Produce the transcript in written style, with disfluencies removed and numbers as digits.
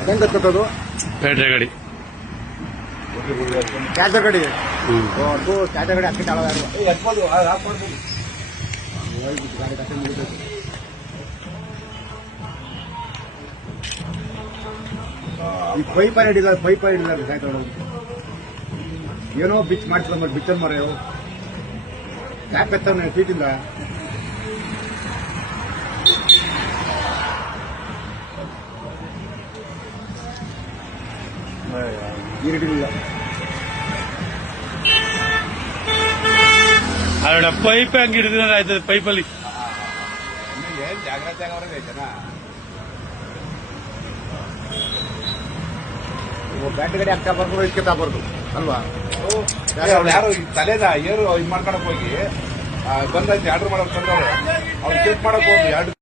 ಅದಂಗೆ ಕತ್ತದು ಬ್ಯಾಟ್ರಿ ಗಾಡಿ ಚಾರ್ಜರ್ ಗಾಡಿ ಅದು ಚಾರ್ಜರ್ ಗಾಡಿ ಅಕ್ಕಿ ತಾಳೋದು ಗಾಡಿ ಕಟ್ಟೆ ಮುಗಿದೈತಿ. ಈ ಪೈಪ ಹಿಡಿಲ್ಲ ಸಾಯ್ತಾಳ ಏನೋ ಬಿಚ್ ಮಾಡ್ತಿಲ್ಲ ಮತ್ತೆ ಬಿಚ್ಚನ್ ಮರ ಯಾಕೆ ಎತ್ತಾನೆ ಸೀಟಿಂದ ಈರಿಡಿಲ್ಲ ಅಲ್ಲ ಪೈಪ್ ಹಂಗೆ ಹಿಡಿದ್ರೆ ಆಯ್ತದೆ ಪೈಪಲ್ಲಿ ಏನ್ ಜಾಗ್ರತೆ ಆಗೋರಿಗೆ ಜನ ಬ್ಯಾಟ್ ಗಾಡಿ ಆಗ್ತಾ ಬರ್ಬೋದು ಇಸ್ಕೊತಾ ಬರ್ದು ಅಲ್ವಾ ಯಾರು ತಲೆದ ಏರು ಇದ್ ಮಾಡ್ಕೊಳಕ್ ಹೋಗಿ ಬಂದೈತಿ ಆರ್ಡರ್ ಮಾಡಕ್ ಬಂದವ್ರೆ ಅವ್ರು ಚೆಕ್ ಮಾಡಕ್ ಹೋಗಿ